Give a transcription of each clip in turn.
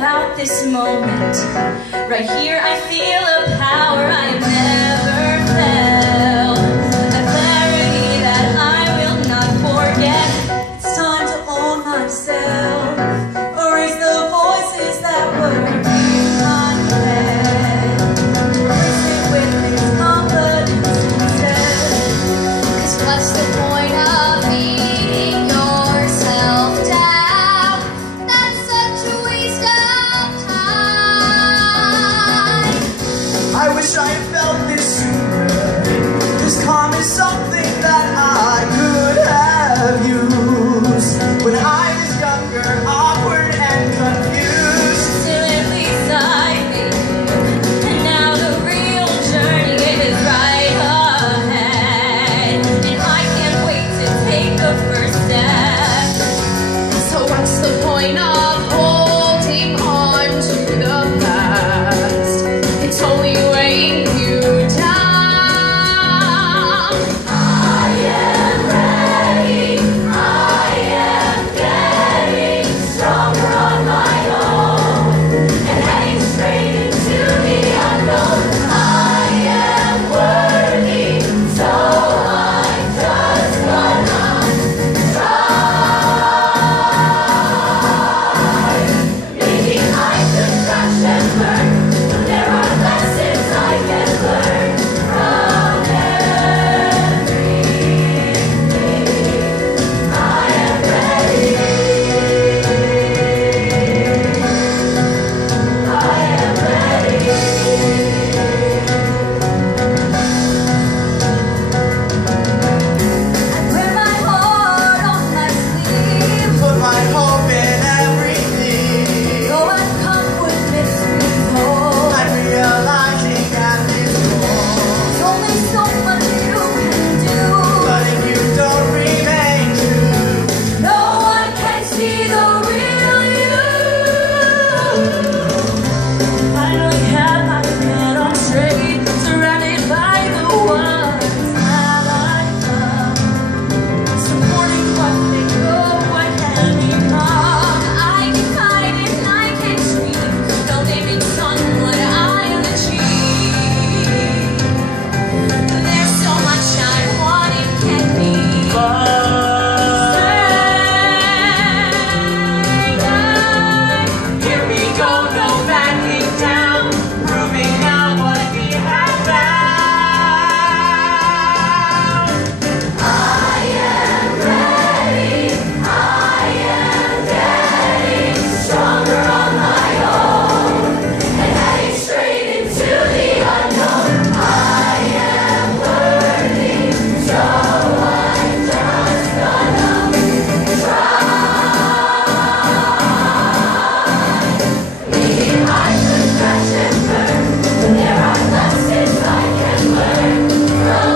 about this moment. Right here I feel a power I never felt, a clarity that I will not forget. It's time to own myself, erase the voices that were in my head, replace it with this confidence instead. 'Cause what's the point of beating yourself down? That's such a waste of time. I wish I had felt this sooner. This calm is something that I could have used when I was younger, awkward and confused. Till at least I made it, and now the real journey is right ahead, and I can't wait to take the first step. So what's the point of holding on to the past? It's only weighing you down. I am ready, I am getting stronger on my own, and heading straight into the unknown. I am worthy, so I'm just gonna try. Maybe I could crash and learn, but there are lessons I can learn from everything. I am ready. I am ready. I wear my heart on my sleeve, Put my hope in everything. though I've come with mysteries whole. I'm realizing at this point, There's only so much you can do. but if you don't remain true, No one can see the real you. Finally have my head on straight, surrounded by the ones that I love, supporting what they know I can become. I can fight and I can dream, no limits on what I'll achieve. There's so much I want and can be. here we go, no backing down, proving out what we have found. I am ready, I am getting stronger on my own, and heading straight into the unknown. I am worthy, so I'm just gonna try. Maybe I could crash and burn, but there are lessons I can learn from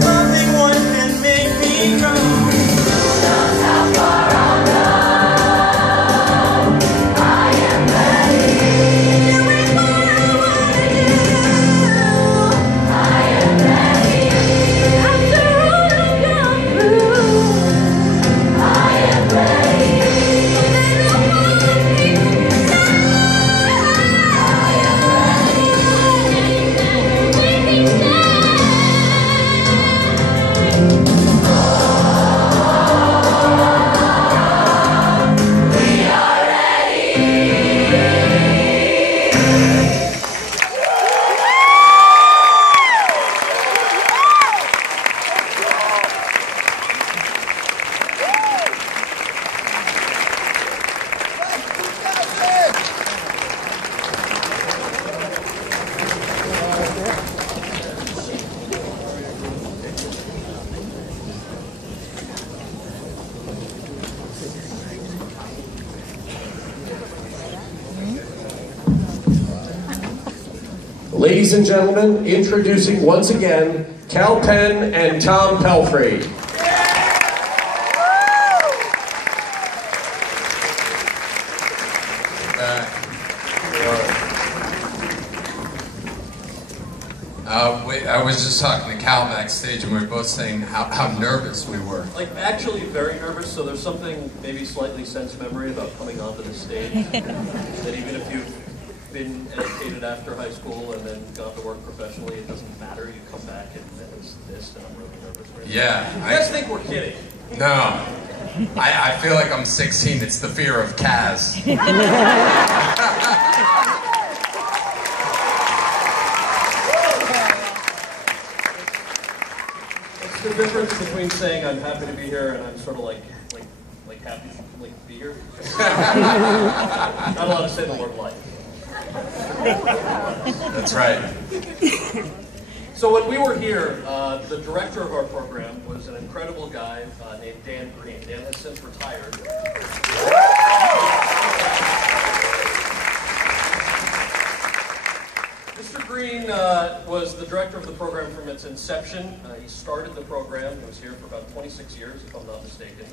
Nothing one can make me grow. Ladies and gentlemen, introducing once again Cal Penn and Tom Pelfrey. I was just talking to Cal backstage, and we were both saying how nervous we were. Like, actually very nervous, so there's something maybe slightly sense memory about coming onto the stage. That even if you've been educated after high school and then gone to work professionally, it doesn't matter. You come back and it's this, and I'm really nervous right now. Yeah. You guys think we're kidding? No. I feel like I'm 16. It's the fear of Kaz. What's the difference between saying I'm happy to be here and I'm sort of like happy to be here? Not allowed to say the word like. That's right. So when we were here, the director of our program was an incredible guy named Dan Green. Dan has since retired. Mr. Green was the director of the program from its inception. He started the program. He was here for about 26 years, if I'm not mistaken.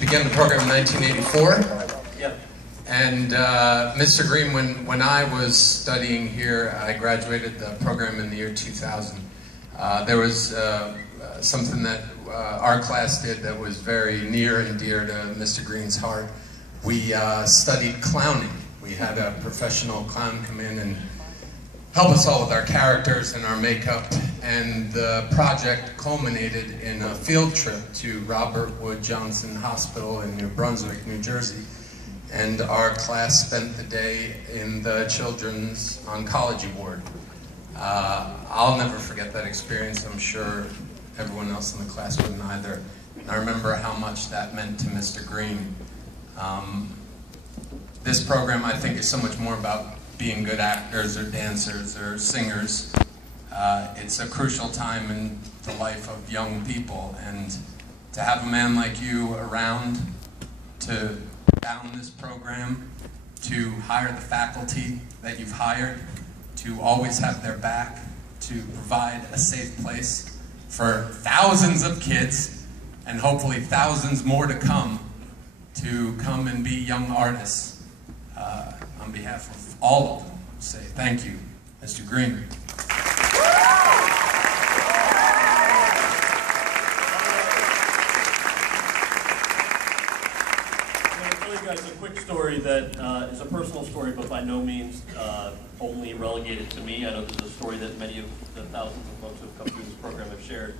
Began the program in 1984. Yeah. And Mr. Green, when I was studying here, I graduated the program in the year 2000. There was something that our class did that was very near and dear to Mr. Green's heart. We studied clowning. We had a professional clown come in and help us all with our characters and our makeup, and the project culminated in a field trip to Robert Wood Johnson Hospital in New Brunswick, New Jersey. And our class spent the day in the Children's Oncology Ward. I'll never forget that experience. I'm sure everyone else in the class wouldn't either. And I remember how much that meant to Mr. Green. This program, I think, is so much more about being good actors or dancers or singers. It's a crucial time in the life of young people, and to have a man like you around to found this program, to hire the faculty that you've hired, to always have their back, to provide a safe place for thousands of kids, and hopefully thousands more to come and be young artists. On behalf of all of them, say thank you, Mr. Green. Guys, a quick story that is a personal story, but by no means only relegated to me. I know this is a story that many of the thousands of folks who have come through this program have shared.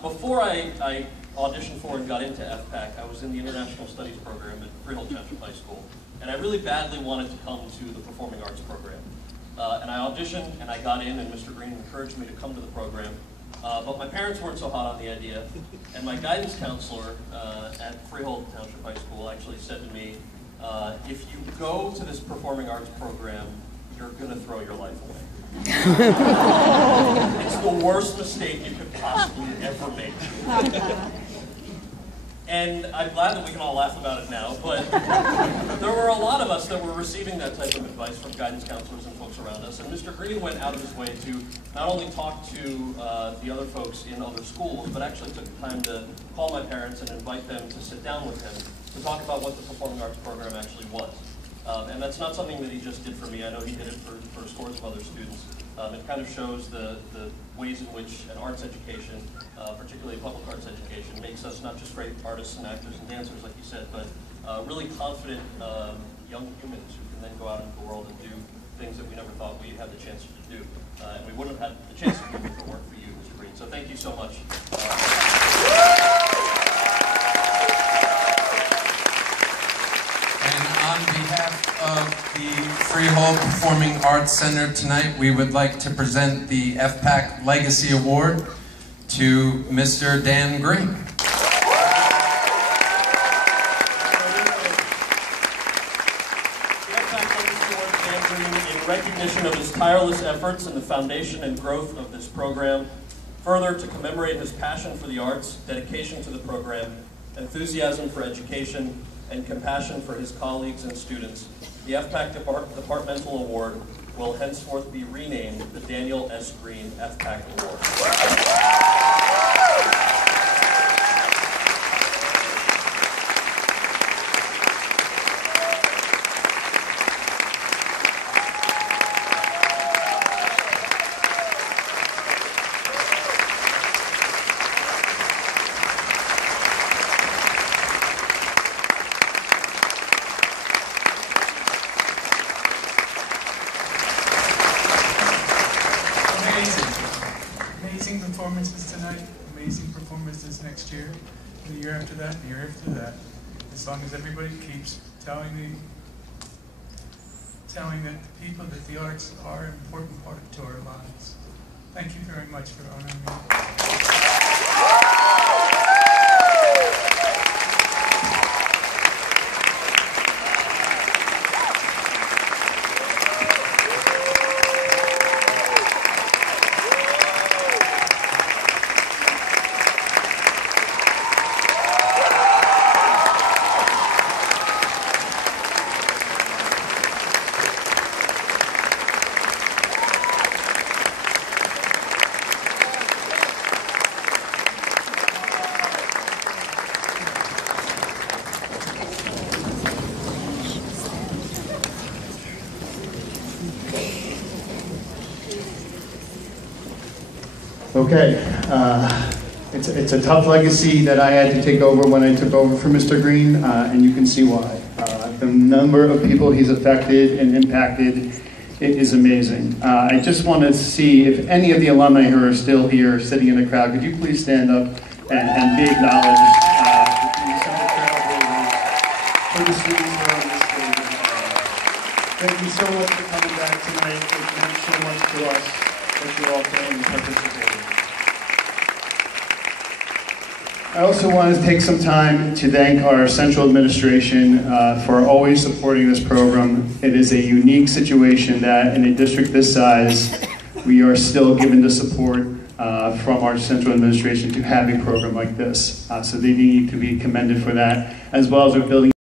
Before I auditioned for and got into FPAC, I was in the International Studies program at Freehold Township High School, and I really badly wanted to come to the Performing Arts program. And I auditioned, and I got in, and Mr. Green encouraged me to come to the program. But my parents weren't so hot on the idea, and my guidance counselor at Freehold Township High School actually said to me, if you go to this performing arts program, you're going to throw your life away. It's the worst mistake you could possibly ever make. And I'm glad that we can all laugh about it now, but there were a lot of us that were receiving that type of advice from guidance counselors and folks around us, and Mr. Green went out of his way to not only talk to the other folks in other schools, but actually took the time to call my parents and invite them to sit down with him to talk about what the Performing Arts program actually was. And that's not something that he just did for me. I know he did it for scores of other students. It kind of shows the ways in which an arts education, particularly public arts education, makes us not just great artists and actors and dancers, like you said, but really confident young humans who can then go out into the world and do things that we never thought we had the chance to do. And we wouldn't have had the chance to do if it weren't for you, Mr. Green. So thank you so much. On behalf of the Freehold Performing Arts Center tonight, we would like to present the FPAC Legacy Award to Mr. Dan Green. In recognition of his tireless efforts in the foundation and growth of this program, further to commemorate his passion for the arts, dedication to the program, enthusiasm for education, and compassion for his colleagues and students, the FPAC Departmental Award will henceforth be renamed the Daniel S. Green FPAC Award. performances tonight, amazing performances next year, and the year after that, and the year after that. As long as everybody keeps telling that the people, that the arts are an important part to our lives. Thank you very much for honoring me. Okay, it's a tough legacy that I had to take over when I took over for Mr. Green, and you can see why. The number of people he's affected and impacted is amazing. I just want to see if any of the alumni who are still here sitting in the crowd, could you please stand up and be acknowledged for the students who are on this stage. Thank you so much for coming back tonight. It meant so much to us that you all came and participated. I also want to take some time to thank our central administration for always supporting this program. It is a unique situation that in a district this size, we are still given the support from our central administration to have a program like this. So they need to be commended for that, as well as our building